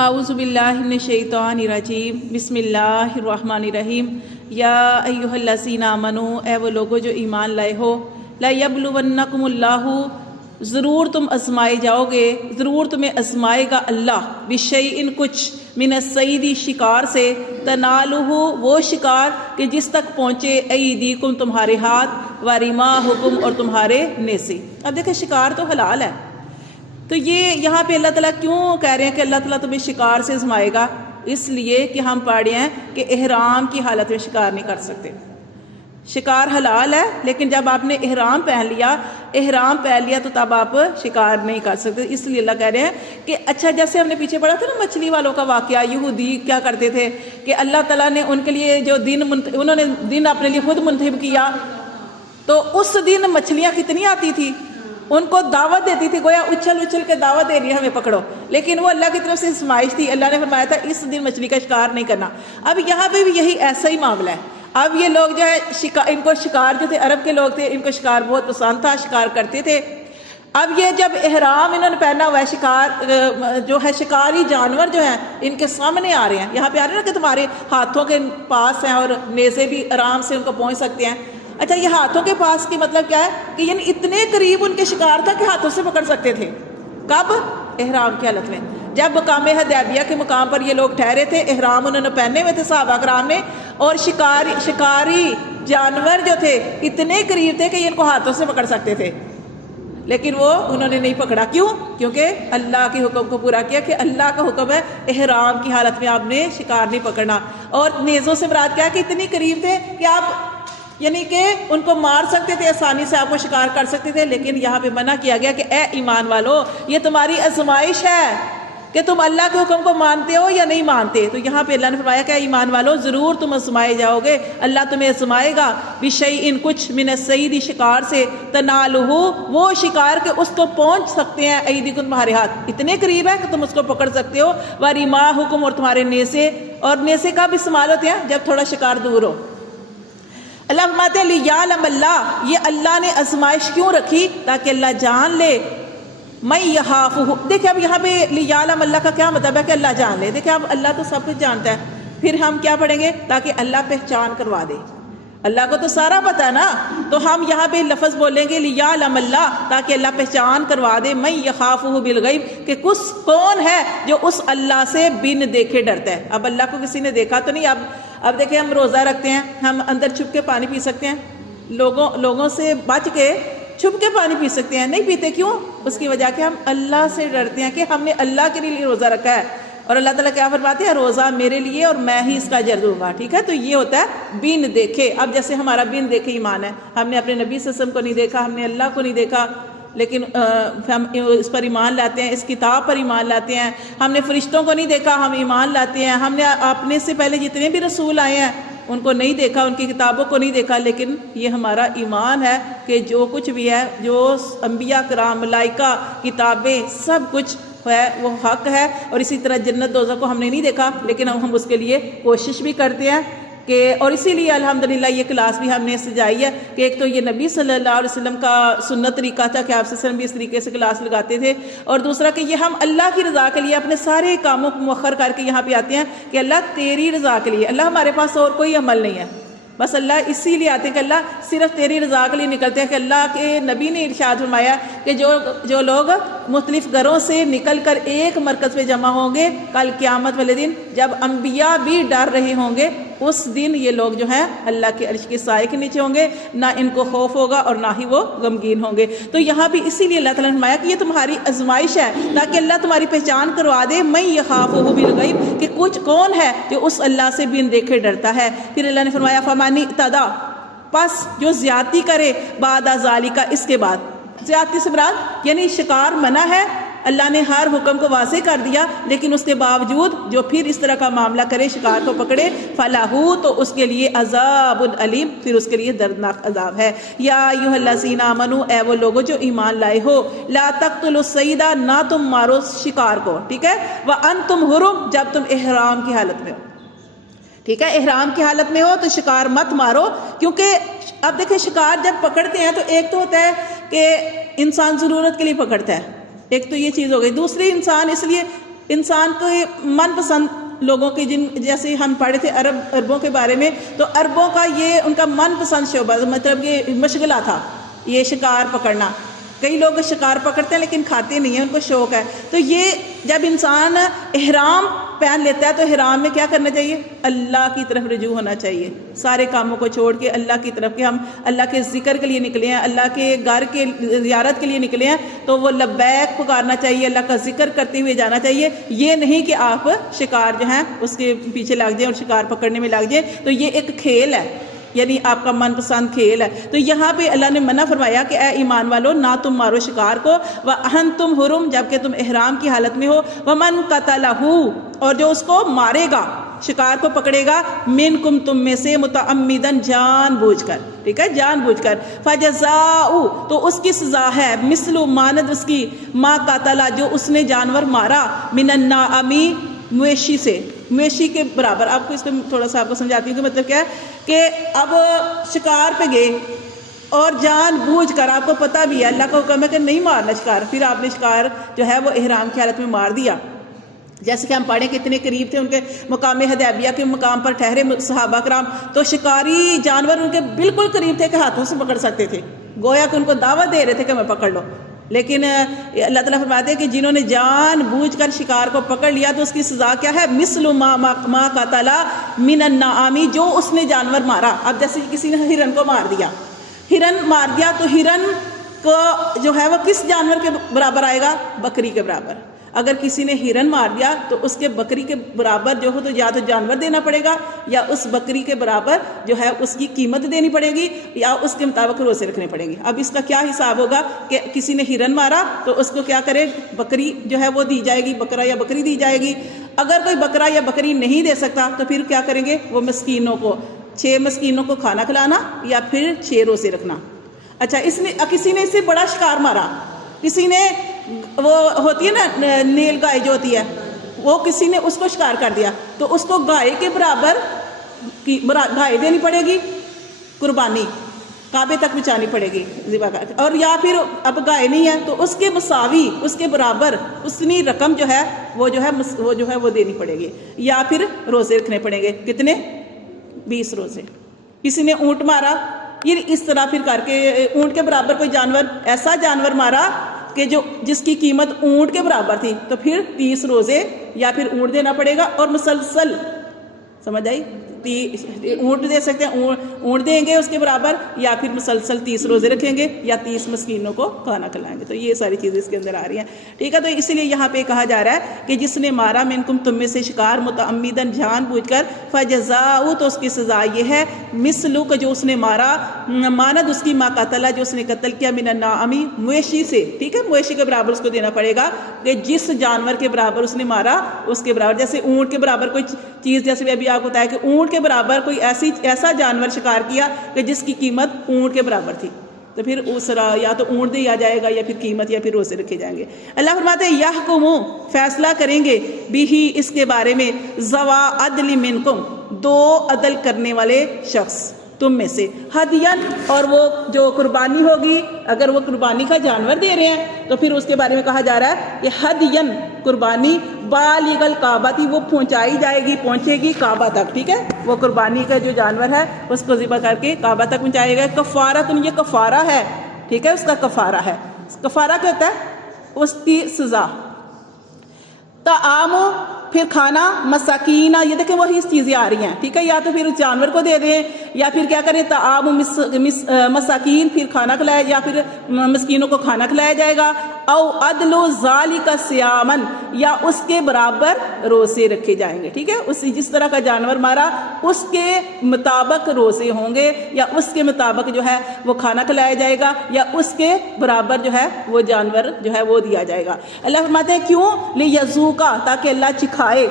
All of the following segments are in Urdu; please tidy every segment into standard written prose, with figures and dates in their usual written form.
اعوذ باللہ من الشیطان الرجیم بسم اللہ الرحمن الرحیم یا ایھا الذین آمنوا، اے وہ لوگو جو ایمان لائے ہو، لیبلونکم اللہ، ضرور تم آزمائے جاؤ گے، ضرور تمہیں آزمائے گا اللہ، بشیء کچھ، من الصید شکار سے، تنالہ وہ شکار کہ جس تک پہنچے، ایدیکم تمہارے ہاتھ، ورماحکم اور تمہارے نیزے۔ اب دیکھیں شکار تو حلال ہے، تو یہ یہاں پہ اللہ تعالیٰ کیوں کہہ رہے ہیں کہ اللہ تعالیٰ تمہیں شکار سے آزمائے گا؟ اس لیے کہ ہم پڑھ رہے ہیں کہ احرام کی حالت میں شکار نہیں کر سکتے۔ شکار حلال ہے، لیکن جب آپ نے احرام پہن لیا تو تب آپ شکار نہیں کر سکتے۔ اس لیے اللہ کہہ رہے ہیں کہ اچھا، جیسے ہم نے پیچھے پڑھا تھا نا مچھلی والوں کا واقعہ، یہودی کیا کرتے تھے کہ اللہ تعالیٰ نے ان کے لیے جو انہوں نے دن اپنے لیے خود منتخب کیا، تو اس دن مچھلیاں کتنی آتی تھی، ان کو دعوت دیتی تھی، گویا اچھل اچھل کے دعوت دے رہی ہے ہمیں پکڑو، لیکن وہ اللہ کی طرف سے آزمائش تھی۔ اللہ نے فرمایا تھا اس دن مچھلی کا شکار نہیں کرنا۔ اب یہاں پہ بھی یہی ایسا ہی معاملہ ہے۔ اب یہ لوگ جو ہے ان کو شکار جو تھے، عرب کے لوگ تھے، ان کو شکار بہت پسند تھا، شکار کرتے تھے۔ اب یہ جب احرام انہوں نے پہنا ہوا ہے، شکار جو ہے، شکاری جانور جو ہیں ان کے سامنے آ رہے ہیں، یہاں پہ آ رہے ہیں نا کہ تمہارے ہاتھوں کے پاس ہیں، اور نیزے بھی آرام سے ان کو پہنچ سکتے ہیں۔ اچھا، یہ ہاتھوں کے پاس کی مطلب کیا ہے کہ یعنی اتنے قریب ان کے شکار تھا کہ ہاتھوں سے پکڑ سکتے تھے۔ کب؟ احرام کی حالت میں، جب مقام حدیبیہ کے مقام پر یہ لوگ ٹھہرے تھے، احرام انہوں نے پہنے ہوئے تھے صحابہ کرام نے، اور شکاری جانور جو تھے اتنے قریب تھے کہ یہ ان کو ہاتھوں سے پکڑ سکتے تھے، لیکن وہ انہوں نے نہیں پکڑا۔ کیوں؟ کیونکہ اللہ کے حکم کو پورا کیا، کہ اللہ کا حکم ہے احرام کی حالت میں آپ نے شکار نہیں پکڑنا۔ اور نیزوں سے مراد کیا ہے کہ اتنی قریب تھے کہ آپ یعنی کہ ان کو مار سکتے تھے، آسانی سے آپ کو شکار کر سکتے تھے، لیکن یہاں پہ منع کیا گیا کہ اے ایمان والو، یہ تمہاری آزمائش ہے کہ تم اللہ کے حکم کو مانتے ہو یا نہیں مانتے۔ تو یہاں پہ اللہ نے فرمایا کہ اے ایمان والو، ضرور تم آزمائے جاؤ گے، اللہ تمہیں آزمائے گا، بشیء کچھ، من الصید شکار سے، تنالہ وہ شکار کہ اس کو پہنچ سکتے ہیں، ایدیکم تمہارے ہاتھ اتنے قریب ہے کہ تم اس کو پکڑ سکتے ہو، ورماحکم اور تمہارے نیزے۔ اور نیزے کب استعمال ہوتے ہیں؟ جب تھوڑا شکار دور ہو۔ اللہ فرماتے ہیں لیعلم اللہ، یہ اللہ نے آزمائش کیوں رکھی؟ تاکہ اللہ جان لے، من یخافہ۔ دیکھیں اب یہاں پہ لیعلم اللہ کا کیا مطلب ہے؟ کہ اللہ جان لے۔ دیکھیں اب اللہ تو سب کچھ جانتا ہے، پھر ہم کیا پڑھیں گے؟ تاکہ اللہ پہچان کروا دے۔ اللہ کو تو سارا پتہ ہے نا، تو ہم یہاں پہ لفظ بولیں گے لیعلم اللہ، تاکہ اللہ پہچان کروا دے، من یخافہ بالغیب، کہ کون ہے جو اس اللہ سے بن دیکھے ڈرتا ہے۔ اب اللہ کو کسی نے دیکھا تو نہیں۔ اب دیکھیں، ہم روزہ رکھتے ہیں، ہم اندر چھپ کے پانی پی سکتے ہیں، لوگوں سے بچ کے چھپ کے پانی پی سکتے ہیں، نہیں پیتے۔ کیوں؟ اس کی وجہ کہ ہم اللہ سے ڈرتے ہیں کہ ہم نے اللہ کے لیے روزہ رکھا ہے، اور اللہ تعالیٰ کیا فرماتے ہیں؟ روزہ میرے لیے اور میں ہی اس کا اجر دوں گا۔ ٹھیک ہے، تو یہ ہوتا ہے بن دیکھے۔ اب جیسے ہمارا بن دیکھے ایمان ہے، ہم نے اپنے نبی صلی اللہ علیہ وسلم کو نہیں دیکھا، ہم نے اللہ کو نہیں دیکھا، لیکن ہم اس پر ایمان لاتے ہیں، اس کتاب پر ایمان لاتے ہیں۔ ہم نے فرشتوں کو نہیں دیکھا، ہم ایمان لاتے ہیں۔ ہم نے اپنے سے پہلے جتنے بھی رسول آئے ہیں ان کو نہیں دیکھا، ان کی کتابوں کو نہیں دیکھا، لیکن یہ ہمارا ایمان ہے کہ جو کچھ بھی ہے، جو انبیاء کرام، ملائکہ، کتابیں، سب کچھ ہے وہ حق ہے۔ اور اسی طرح جنت دوزخ کو ہم نے نہیں دیکھا، لیکن ہم اس کے لیے کوشش بھی کرتے ہیں کہ، اور اسی لیے الحمدللہ یہ کلاس بھی ہم نے سجائی ہے کہ ایک تو یہ نبی صلی اللہ علیہ وسلم کا سنت طریقہ تھا کہ آپ صلی اللہ علیہ وسلم بھی اس طریقے سے کلاس لگاتے تھے، اور دوسرا کہ یہ ہم اللہ کی رضا کے لیے اپنے سارے کاموں کو مؤخر کر کے یہاں پہ آتے ہیں کہ اللہ تیری رضا کے لیے۔ اللہ ہمارے پاس اور کوئی عمل نہیں ہے، بس اللہ اسی لیے آتے ہیں کہ اللہ صرف تیری رضا کے لیے نکلتے ہیں۔ کہ اللہ کے نبی نے ارشاد فرمایا کہ جو لوگ مختلف گھروں سے نکل کر ایک مرکز پہ جمع ہوں گے کل قیامت والے دن، جب انبیاء بھی ڈر رہے ہوں گے، اس دن یہ لوگ جو ہیں اللہ کے عرش کے سائے کے نیچے ہوں گے، نہ ان کو خوف ہوگا اور نہ ہی وہ غمگین ہوں گے۔ تو یہاں بھی اسی لیے اللہ تعالیٰ نے فرمایا کہ یہ تمہاری آزمائش ہے، تاکہ اللہ تمہاری پہچان کروا دے، من یخافہ بالغیب، کہ کچھ کون ہے جو اس اللہ سے بن دیکھے ڈرتا ہے۔ پھر اللہ نے فرمایا فمن اعتدی، پس جو زیادتی کرے، بعد ذالک، اس کے بعد۔ زیادتی سے مراد یعنی شکار منع ہے، اللہ نے ہر حکم کو واضح کر دیا، لیکن اس کے باوجود جو پھر اس طرح کا معاملہ کرے، شکار کو پکڑے، فَلَهُ، تو اس کے لیے عذاب علیم، پھر اس کے لیے دردناک عذاب ہے۔ یا ایھا الذین آمنوا، اے وہ لوگو جو ایمان لائے ہو، لا تقتلوا الصید، نہ تم مارو شکار کو، ٹھیک ہے، وانتم حرم، جب تم احرام کی حالت میں ہو۔ ٹھیک ہے، احرام کی حالت میں ہو تو شکار مت مارو، کیونکہ اب دیکھیں شکار جب پکڑتے ہیں تو ایک تو ہوتا ہے کہ انسان ضرورت کے لیے پکڑتا ہے، ایک تو یہ چیز ہو گئی، دوسری انسان اس لیے انسان کو من پسند لوگوں کے جیسے ہم پڑھے تھے عربوں کے بارے میں، تو عربوں کا یہ ان کا من پسند شعبہ، مطلب یہ مشغلہ تھا یہ شکار پکڑنا. کئی لوگ شکار پکڑتے ہیں لیکن کھاتے نہیں ہیں، ان کو شوق ہے. تو یہ جب انسان احرام پہن لیتا ہے تو احرام میں کیا کرنا چاہیے؟ اللہ کی طرف رجوع ہونا چاہیے، سارے کاموں کو چھوڑ کے اللہ کی طرف، کہ ہم اللہ کے ذکر کے لیے نکلے ہیں، اللہ کے گھر کے زیارت کے لیے نکلے ہیں، تو وہ لبیک پکارنا چاہیے، اللہ کا ذکر کرتے ہوئے جانا چاہیے. یہ نہیں کہ آپ شکار جو ہیں اس کے پیچھے لگ جائیں اور شکار پکڑنے میں لگ جائیں. تو یہ ایک کھیل ہے، یعنی آپ کا من پسند کھیل ہے. تو یہاں پہ اللہ نے منع فرمایا کہ اے ایمان والو نہ تم مارو شکار کو، وَأَنْتُمْ حُرُمْ جبکہ تم احرام کی حالت میں ہو، وَمَنْ قَتَلَهُ اور جو اس کو مارے گا، شکار کو پکڑے گا، مِنْكُمْ تم میں سے مُتَعَمِّدًا جان بوجھ کر، ٹھیک ہے، جان بوجھ کر، فَجَزَاءُ تو اس کی سزا ہے، مثل مانند اس کی، ما قَتَلَ جو اس نے جانور مارا، مِنَ النَّعَمِ مویشی سے، مویشی کے برابر. آپ کو اس کو تھوڑا سا آپ کو سمجھاتی ہوں کہ مطلب کیا ہے کہ اب شکار پہ گئے اور جان بوجھ کر، آپ کو پتہ بھی ہے اللہ کا حکم ہے کہ نہیں مارنا شکار، پھر آپ نے شکار جو ہے وہ احرام کی حالت میں مار دیا. جیسے کہ ہم پڑھیں کتنے قریب تھے ان کے مقام حدیبیہ کے مقام پر ٹھہرے صحابہ کرام، تو شکاری جانور ان کے بالکل قریب تھے کہ ہاتھوں سے پکڑ سکتے تھے، گویا کہ ان کو دعوت دے رہے تھے کہ میں پکڑ لو. لیکن اللہ تعالیٰ فرماتے ہیں کہ جنہوں نے جان بوجھ کر شکار کو پکڑ لیا تو اس کی سزا کیا ہے؟ مثل ما قتل من النعام جو اس نے جانور مارا. اب جیسے کسی نے ہرن کو مار دیا، ہرن مار دیا تو ہرن کو جو ہے وہ کس جانور کے برابر آئے گا؟ بکری کے برابر. اگر کسی نے ہرن مار دیا تو اس کے بکری کے برابر جو ہو تو یا تو جانور دینا پڑے گا، یا اس بکری کے برابر جو ہے اس کی قیمت دینی پڑے گی، یا اس کے مطابق روزے رکھنے پڑیں گے. اب اس کا کیا حساب ہوگا کہ کسی نے ہرن مارا تو اس کو کیا کرے؟ بکری جو ہے وہ دی جائے گی، بکرا یا بکری دی جائے گی. اگر کوئی بکرا یا بکری نہیں دے سکتا تو پھر کیا کریں گے؟ وہ مسکینوں کو 6 مسکینوں کو کھانا کھلانا یا پھر 6 روزے رکھنا. اچھا کسی نے اس سے بڑا شکار مارا، کسی نے وہ ہوتی ہے نا نیل گائے جو ہوتی ہے، وہ کسی نے اس کو شکار کر دیا تو اس کو گائے کے برابر گائے دینی پڑے گی، قربانی کعبے تک پہنچانی پڑے گی ذبح کر کے. اور یا پھر اب گائے نہیں ہے تو اس کے مساوی، اس کے برابر اتنی رقم جو ہے وہ دینی پڑے گی، یا پھر روزے رکھنے پڑیں گے. کتنے؟ 20 روزے. کسی نے اونٹ مارا، یہ اس طرح پھر کر کے اونٹ کے برابر کوئی جانور، ایسا جانور مارا کہ جس کی قیمت اونٹ کے برابر تھی تو پھر 30 روزے یا پھر اونٹ دینا پڑے گا. اور مسلسل، سمجھ آئی؟ اونٹ دے سکتے ہیں، اونٹ دیں گے اس کے برابر، یا پھر مسلسل 30 روزے رکھیں گے یا 30 مسکینوں کو کھانا کھلائیں گے. تو یہ ساری چیزیں اس کے اندر آ رہی ہیں، ٹھیک ہے. تو اسی لیے یہاں پہ کہا جا رہا ہے کہ جس نے مارا منکم تم میں سے شکار متعمدن جان بوجھ کر، فجزاؤ تو اس کی سزا یہ ہے، مثلو کہ جو اس نے مارا، ماند اس کی ما قتل جو اس نے قتل کیا، من النعام مویشی سے، ٹھیک ہے، مویشی کے برابر اس کو دینا پڑے گا کہ جس جانور کے برابر اس نے مارا اس کے برابر. جیسے اونٹ کے برابر کوئی چیز، جیسے بھی ابھی آپ کو بتایا کہ اونٹ کے برابر کوئی ایسا جانور شکار کیا کہ جس کی قیمت اونٹ کے برابر تھی تو پھر اسرا یا تو اونٹ دیا جائے گا یا پھر قیمت یا پھر روزے رکھے جائیں گے. اللہ فرماتے ہیں یحکمو فیصلہ کریں گے بھی اس کے بارے میں ذوا عدل منکم 2 عدل کرنے والے شخص تم میں سے، ہدین اور وہ جو قربانی ہوگی، اگر وہ قربانی کا جانور دے رہے ہیں تو پھر اس کے بارے میں کہا جا رہا ہے کہ ہدین قربانی بالغ الکعبہ تھی، وہ پہنچے گی کعبہ تک، ٹھیک ہے. وہ قربانی کا جو جانور ہے اس کو ذبح کر کے کعبہ تک پہنچائے گا. کفارۃ یہ کفارہ ہے، ٹھیک ہے، اس کا کفارہ ہے. کفارہ کیا ہوتا ہے؟ اس کی سزا. طعام پھر کھانا، مساکین یہ دیکھیں وہی چیزیں آ رہی ہیں، ٹھیک ہے. یا تو پھر اس جانور کو دے دیں یا پھر کیا کریں، طعام مساکین پھر کھانا کھلایا یا پھر مسکینوں کو کھانا کھلایا جائے گا. او عدل ذالک صیامن یا اس کے برابر روزے رکھے جائیں گے، ٹھیک ہے. اسی جس طرح کا جانور مارا اس کے مطابق روزے ہوں گے یا اس کے مطابق جو ہے وہ کھانا کھلایا جائے گا یا اس کے برابر جو ہے وہ جانور جو ہے وہ دیا جائے گا. اللہ فرماتے ہیں کیوں؟ لیذوقا تاکہ اللہ چکھائے،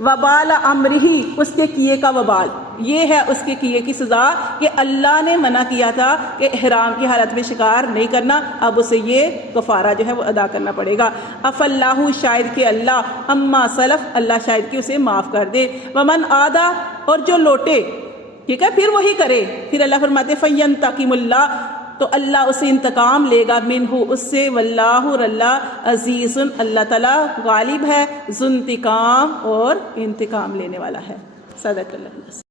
وبال امرہی اس کے کیے کا وبال، یہ ہے اس کے کیے کی سزا کہ اللہ نے منع کیا تھا کہ احرام کی حالت میں شکار نہیں کرنا، اب اسے یہ کفارہ جو ہے وہ ادا کرنا پڑے گا. اف اللہ شاید کہ اللہ اما سلف اللہ شاید کہ اسے معاف کر دے. ومن عادا اور جو لوٹے، ٹھیک ہے، پھر وہی کرے. پھر اللہ فرماتے فینتقم اللہ تو اللہ اسے انتقام لے گا منہ اس سے، واللہ اور اللہ عزیز اللہ تعالیٰ غالب ہے، ذو انتقام اور انتقام لینے والا ہے۔ صدق اللہ۔